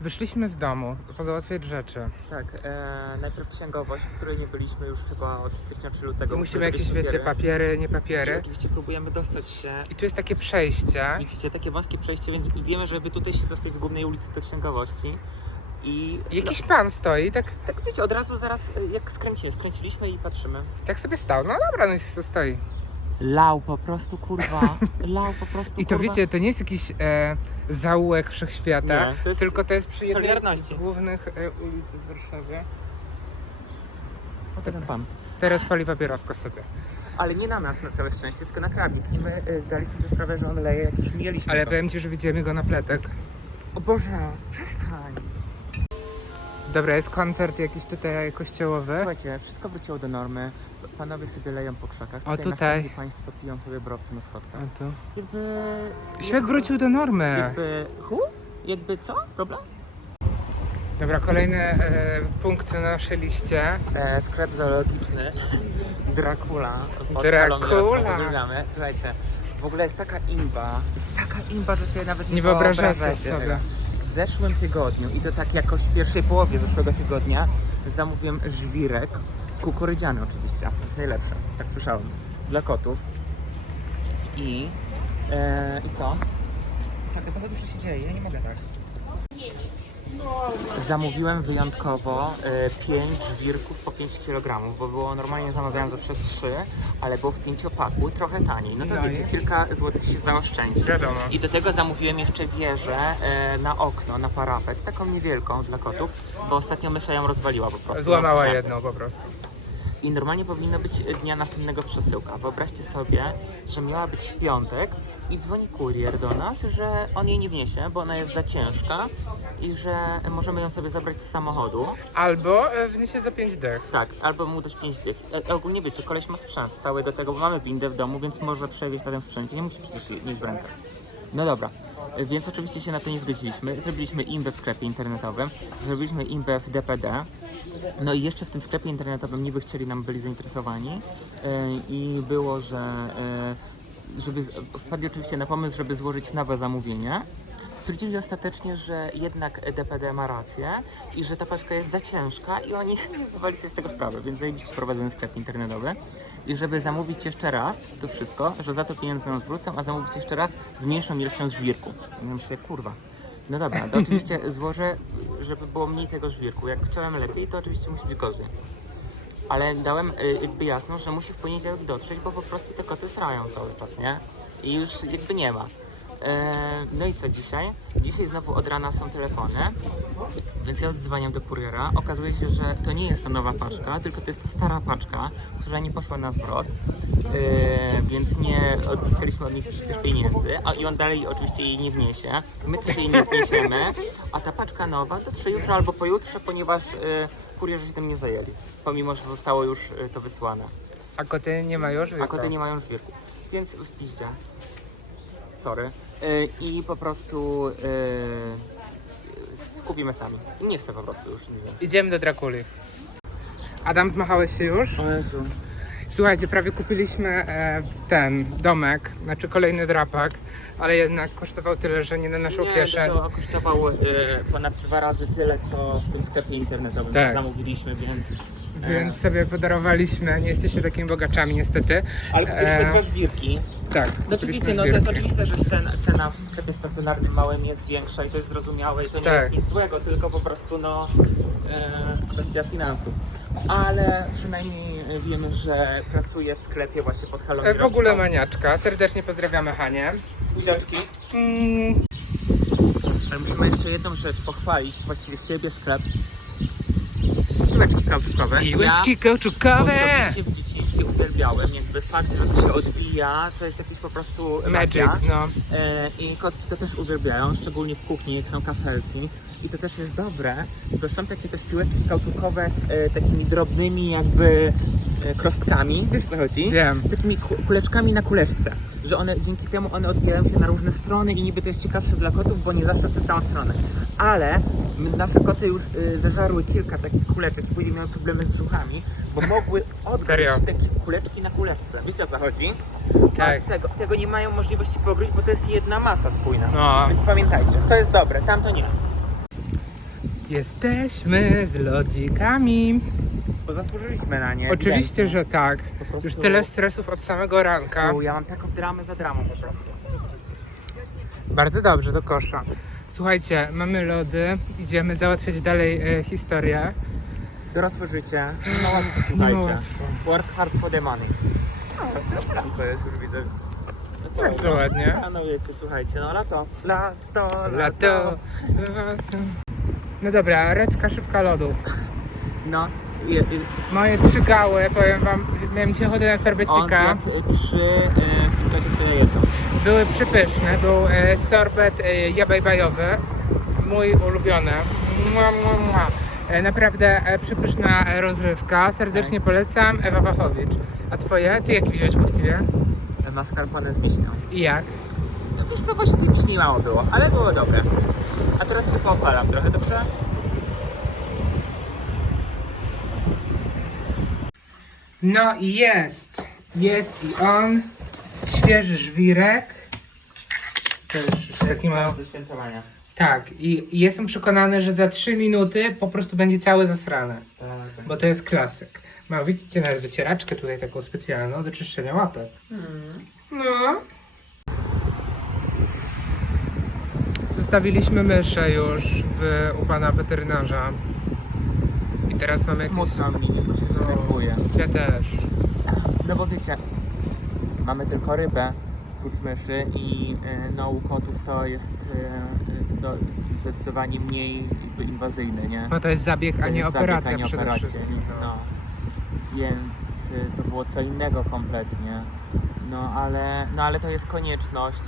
Wyszliśmy z domu, pozałatwiać rzeczy. Tak, najpierw księgowość, w której nie byliśmy już chyba od stycznia czy lutego. I musimy jakieś, wiecie, papiery, nie I papiery. oczywiście próbujemy dostać się. I tu jest takie przejście. Widzicie, takie wąskie przejście, więc wiemy, żeby tutaj się dostać z głównej ulicy do księgowości. I Jakiś pan stoi, tak wiecie, od razu zaraz jak skręciliśmy i patrzymy. tak sobie stał. No dobra, no i stoi. Lał po prostu, kurwa. Lał po prostu, I to kurwa. wiecie, to nie jest jakiś zaułek wszechświata, Nie, to jest tylko to jest przy jednej Solidarności. z głównych ulic w Warszawie. O, ten pan. Teraz pali papierosko sobie. Ale nie na nas, na całe szczęście, tylko na krawik. I my zdaliśmy sobie sprawę, że on leje jakieś mieliśmy. Ale to. powiem ci, że widzimy go na pletek. O Boże, przestań. Dobra, jest koncert jakiś tutaj kościołowy. Słuchajcie, wszystko wróciło do normy. Panowie sobie leją po krzakach. O, tutaj. następni państwo piją sobie browce na schodkach. A tu. Jakby... Świat wrócił do normy. Jakby co? Problem? Dobra, kolejny punkt na naszej liście. Sklep zoologiczny. Dracula. Dracula. Słuchajcie, w ogóle jest taka imba, że sobie nawet Nie wyobrażacie wyobrażacie sobie. tego. W zeszłym tygodniu, i to tak jakoś w pierwszej połowie zeszłego tygodnia, zamówiłem żwirek, kukurydziany oczywiście, to jest najlepsze, tak słyszałem, dla kotów. I co? Tak, bardzo dużo się dzieje, ja nie mogę tak. Zamówiłem wyjątkowo 5 żwirków po 5 kg, bo było normalnie zamawiałem zawsze 3, ale było w 5-paku, trochę taniej. No to No wiecie, i? kilka złotych się zaoszczędzi. Wiadomo. I do tego zamówiłem jeszcze wieżę na okno, na parapet, taką niewielką dla kotów, bo ostatnio mysza ją rozwaliła po prostu. Złamała na strze. jedną po prostu. I normalnie powinno być dnia następnego przesyłka. Wyobraźcie sobie, że miała być w piątek i dzwoni kurier do nas, że on jej nie wniesie, bo ona jest za ciężka i że możemy ją sobie zabrać z samochodu. Albo wniesie za 5 dych. Tak, albo mu dać 5 dych. Ogólnie wiecie, koleś ma sprzęt cały do tego, bo mamy windę w domu, więc może przewieźć na tym sprzęcie, nie musi przecież mieć w rękach. No dobra, więc oczywiście się na to nie zgodziliśmy. Zrobiliśmy imbę w sklepie internetowym, zrobiliśmy imbę w DPD. No i jeszcze w tym sklepie internetowym niby byli zainteresowani i było, że wpadli oczywiście na pomysł, żeby złożyć nowe zamówienie. Stwierdzili ostatecznie, że jednak DPD ma rację i że ta paczka jest za ciężka i oni nie zdawali sobie z tego sprawy, więc zajebiście sprowadzony sklep internetowy. I żeby zamówić jeszcze raz to wszystko, że za to pieniądze nam zwrócą, a zamówić jeszcze raz z mniejszą ilością żwirku. I ja myślę, kurwa. No dobra, to oczywiście złożę, żeby było mniej tego żwirku. Jak chciałem lepiej, to oczywiście musi być gorzej. Ale dałem jakby jasność, że musi w poniedziałek dotrzeć, bo po prostu te koty srają cały czas, nie? I już jakby nie ma. No i co dzisiaj? Dzisiaj znowu od rana są telefony, więc ja odzwaniam do kuriera. Okazuje się, że to nie jest ta nowa paczka, tylko to jest ta stara paczka, która nie poszła na zwrot, więc nie odzyskaliśmy od nich też pieniędzy, i on dalej oczywiście jej nie wniesie. My też jej nie wniesiemy, a ta paczka nowa dotrze jutro albo pojutrze, ponieważ kurierzy się tym nie zajęli, pomimo że zostało już to wysłane. A koty nie mają żwirka. A koty nie mają żwirku, więc w piździe. Sorry. I po prostu kupimy sami. Nie chcę po prostu już nic więcej. Idziemy do Drakuli. Adam, zmachałeś się już? O Jezu. Słuchajcie, prawie kupiliśmy ten domek, znaczy kolejny drapak, ale jednak kosztował tyle, że nie na naszą kieszeń. To kosztował ponad 2 razy tyle, co w tym sklepie internetowym, Tak. co zamówiliśmy, więc... Więc sobie podarowaliśmy, nie jesteśmy takimi bogaczami niestety. Ale kupiliśmy 2 żwirki. Tak. No kupiliśmy oczywiście, to jest żwirki. oczywiste, że cena w sklepie stacjonarnym małym jest większa i to jest zrozumiałe i to nie Tak. jest nic złego, tylko po prostu kwestia finansów. Ale przynajmniej wiemy, że pracuje w sklepie właśnie pod halą W ogóle maniaczka, serdecznie pozdrawiamy Hanię. buziaczki. Ale musimy jeszcze jedną rzecz pochwalić, właściwie siebie, sklep. Piłeczki kauczukowe. Piłeczki kauczukowe! Osobiście w dzieciństwie uwielbiałem, jakby fakt, że to się odbija, to jest jakiś po prostu Magic, magia. no. I kotki to też uwielbiają, szczególnie w kuchni, jak są kafelki. I to też jest dobre, bo są takie też piłeczki kauczukowe z takimi drobnymi jakby krostkami, wiesz o co chodzi? Wiem. Takimi kuleczkami na kuleczce, że one dzięki temu one odbijają się na różne strony i niby to jest ciekawsze dla kotów, bo nie zawsze w tę samą stronę. Ale nasze koty już zeżarły kilka takich kuleczek i później miały problemy z brzuchami, bo mogły odgryźć Serio? takie kuleczki na kuleczce. Wiecie o co chodzi? Tak. A z tego nie mają możliwości pogryźć, bo to jest jedna masa spójna. No. Więc pamiętajcie, to jest dobre, tamto nie. Jesteśmy z lodzikami. Bo zasłużyliśmy na nie. Oczywiście, ewidentnie. że tak. Po prostu- Już tyle stresów od samego ranka. Ja mam taką dramę za dramą po prostu. Bardzo dobrze, do kosza. Słuchajcie, mamy lody, idziemy załatwiać dalej historię. Dorosłe życie. No łatwo, Nie słuchajcie. łatwo. Work hard for the money. To jest już widzę. No co, Bardzo ładnie. No wiecie, słuchajcie, no lato. Lato. No dobra, recka szybka lodów. No. Moje 3 gały, powiem wam, miałem dzisiaj ochotę na On sorbecika. zjadł 3 w tym czasie, co ja jedno. Były przypyszne, był sorbet jabajbajowy, mój ulubiony. Mua, mua, mua. Naprawdę przypyszna rozrywka, serdecznie polecam, Ewa Wachowicz. A twoje? Ty jaki wziąłeś właściwie? Mascarpone z wiśnią. I jak? No wiesz co, właśnie tej wiśni mało było, ale było dobre. A teraz się poopalam trochę, dobrze? No i jest! Jest i on. Świeży żwirek. Też taki mały. do świętowania. Tak, i jestem przekonany, że za 3 minuty po prostu będzie cały zasrane. Tak. Bo to jest klasyk. Ma, widzicie nawet wycieraczkę tutaj taką specjalną do czyszczenia łapek. No. Zostawiliśmy myszę już u pana weterynarza. I teraz mamy jakieś... Smutno mi, bo się denerwuję. Ja też. No bo wiecie, mamy tylko rybę, prócz myszy i no u kotów to jest no, zdecydowanie mniej jakby inwazyjne, nie? No to jest zabieg, a To nie jest zabieg, operacja a nie przede operacja, wszystkim. nie? No. No. Więc to było co innego kompletnie. No ale to jest konieczność.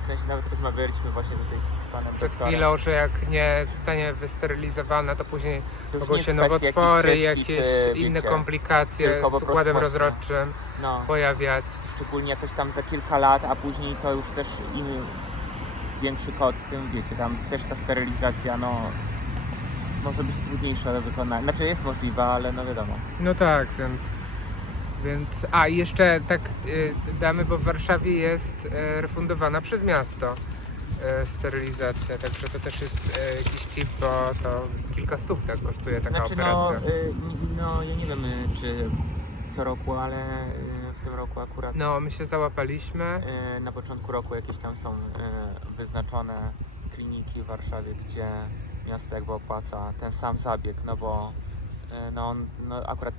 W sensie nawet rozmawialiśmy właśnie tutaj z panem Przed doktorem. chwilą, że jak nie zostanie wysterylizowana, to później To już mogą nie się kwestia nowotwory, jakichś cieczki, jakieś czy, inne wiecie, komplikacje tylko po z prostu układem właśnie- rozrodczym No. pojawiać. Szczególnie jakoś tam za kilka lat, a później to już też im większy kot, tym wiecie, tam też ta sterylizacja, no może być trudniejsza do wykonania. Znaczy jest możliwa, ale no wiadomo. No tak, więc... A i jeszcze tak damy, bo w Warszawie jest refundowana przez miasto sterylizacja, także to też jest jakiś tip, bo to kilka stów tak kosztuje taka Znaczy operacja. no ja nie wiem czy co roku, ale w tym roku akurat No, my się załapaliśmy. na początku roku jakieś tam są wyznaczone kliniki w Warszawie, gdzie miasto jakby opłaca ten sam zabieg, no bo no on, no akurat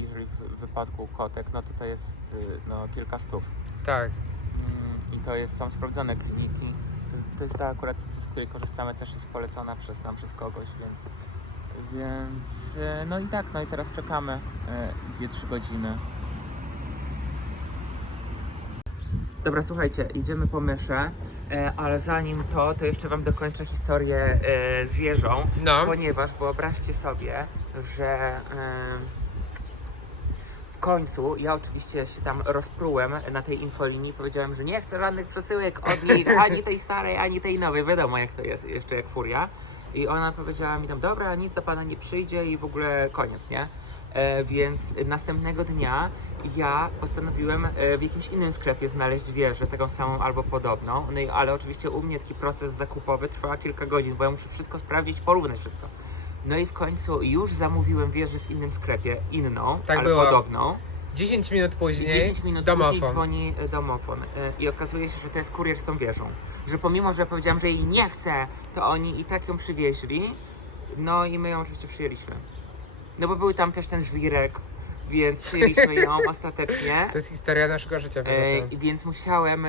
jeżeli w wypadku kotek, no to jest no kilka stów. Tak. I to są sprawdzone kliniki. To jest ta akurat, z której korzystamy, też jest polecona przez kogoś, więc no i tak, no i teraz czekamy 2-3 godziny. Dobra, słuchajcie, idziemy po myszę, ale zanim to jeszcze wam dokończę historię z wieżą, No. ponieważ wyobraźcie sobie, że w końcu ja oczywiście się tam rozprułem na tej infolinii, powiedziałem, że nie chcę żadnych przesyłek od niej, ani tej starej, ani tej nowej, wiadomo jak to jest, jeszcze jak furia. I ona powiedziała mi tam, dobra, nic do pana nie przyjdzie i w ogóle koniec, nie? Więc następnego dnia ja postanowiłem w jakimś innym sklepie znaleźć wieżę, taką samą albo podobną, no i, ale oczywiście u mnie taki proces zakupowy trwa kilka godzin, bo ja muszę wszystko sprawdzić, porównać wszystko. No i w końcu już zamówiłem wieżę w innym sklepie, inną, Tak ale było. podobną. 10 minut później 10 minut domofon. później dzwoni domofon i okazuje się, że to jest kurier z tą wieżą. Że pomimo, że ja powiedziałam, że jej nie chcę, to oni i tak ją przywieźli. No i my ją oczywiście przyjęliśmy. No bo był tam też ten żwirek, więc przyjęliśmy ją ostatecznie. To jest historia naszego życia. Więc musiałem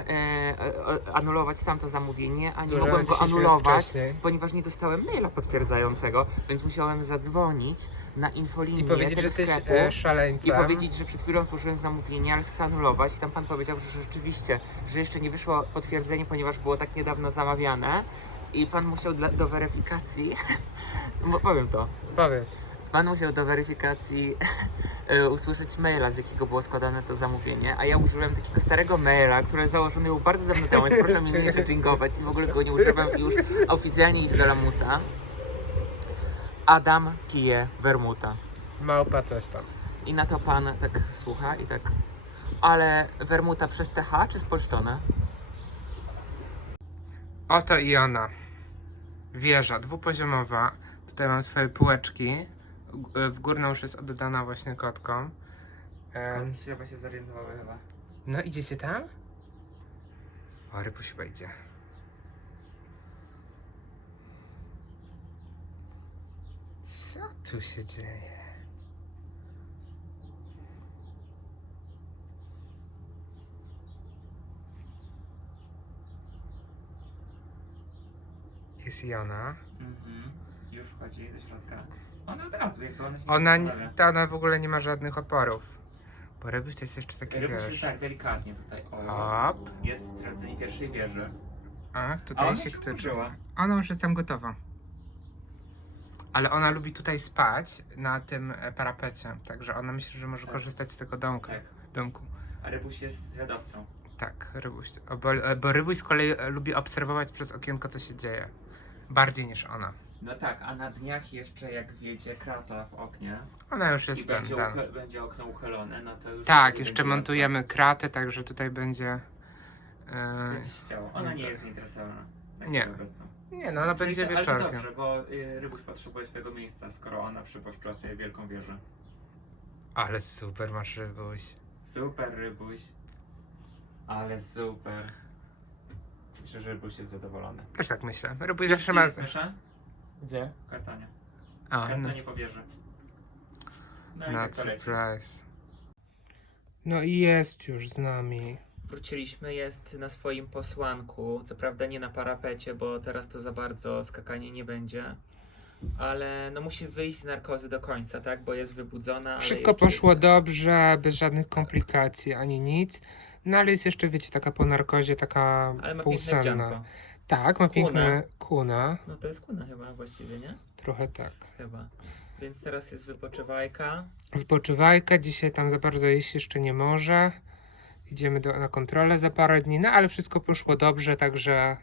anulować tamto zamówienie, a nie Złożone mogłem go 10 minut anulować, wcześniej. ponieważ nie dostałem maila potwierdzającego, więc musiałem zadzwonić na infolinię I powiedzieć, że tego jesteś sklepu. szaleńcem. I powiedzieć, że przed chwilą złożyłem zamówienie, ale chcę anulować. I tam pan powiedział, że rzeczywiście, że jeszcze nie wyszło potwierdzenie, ponieważ było tak niedawno zamawiane. I pan musiał do weryfikacji, bo powiem to, Powiedz. pan musiał do weryfikacji usłyszeć maila, z jakiego było składane to zamówienie, a ja użyłem takiego starego maila, który założony był bardzo dawno temu, więc proszę mi nie dżingować i w ogóle go nie używam i już oficjalnie iść do lamusa. Adam pije wermuta. Małpa coś tam. I na to pan tak słucha i tak, ale wermuta przez TH czy spolszczone? Oto i ona. wieża dwupoziomowa. Tutaj mam swoje półeczki. W górną już jest oddana właśnie kotkom. Kotki się chyba się zorientowały chyba. No idziecie tam? O, Rybuś chyba idzie. Co tu się dzieje? Jest i ona. Już wchodzi do środka. Ona od razu, jakby ona się Ona, nie zastanawia. ona w ogóle nie ma żadnych oporów. Bo Rybuś to jest jeszcze taki, Rybus jest wiesz... tak delikatnie tutaj. O, Hop. jest sprawdzenie pierwszej wieży. A, A tutaj ona się się chce... wkurzyła. Ona już jest tam gotowa. Ale ona lubi tutaj spać na tym parapecie, także ona myśli, że może Tak. korzystać z tego domku. Tak. domku. A Rybus jest zwiadowcą. Tak, Rybuś. Bo Rybuś z kolei lubi obserwować przez okienko, co się dzieje. Bardziej niż ona. No tak, a na dniach jeszcze jak wjedzie krata w oknie Ona już i jest będzie, ten. będzie okno uchylone, no to już... Tak, wtedy jeszcze będzie montujemy kratę, także tutaj będzie... jasno. Będzie się działo. Ona nie jest zainteresowana. Tak Nie. po prostu. Nie, no ona Czyli będzie ale to wieczorkiem. dobrze, bo Rybuś potrzebuje swojego miejsca, skoro ona przywłaszczyła sobie wielką wieżę. Ale super masz Rybuś. Super, Rybuś. Ale super. Myślę, że Rybuś jest zadowolony. Też tak myślę. Rybuś zawsze Gdzie ma... jest mysza? Gdzie? W kartonie. W A, no. kartonie po wieży. No i tak Not to leci. surprise. No i jest już z nami. Wróciliśmy, jest na swoim posłanku. Co prawda nie na parapecie, bo teraz to za bardzo skakanie nie będzie. Ale no musi wyjść z narkozy do końca, tak? Bo jest wybudzona. Ale Wszystko jeszcze poszło jest... dobrze, bez żadnych komplikacji ani nic. No ale jest jeszcze, wiecie, taka po narkozie, taka Ale ma piękne półsenna. wdzianko. Tak, ma piękne kuna. No to jest kuna chyba właściwie, nie? Trochę tak. Chyba. Więc teraz jest wypoczywajka. Wypoczywajka, dzisiaj tam za bardzo jeść jeszcze nie może. Idziemy na kontrolę za parę dni, no ale wszystko poszło dobrze, także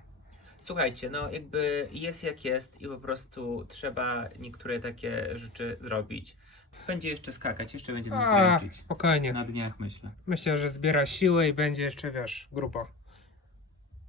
Słuchajcie, no jakby jest jak jest i po prostu trzeba niektóre takie rzeczy zrobić. Będzie jeszcze skakać, jeszcze będziemy a, zdręczyć. spokojnie. Na dniach myślę. Myślę, że zbiera siły i będzie jeszcze, wiesz, grubo.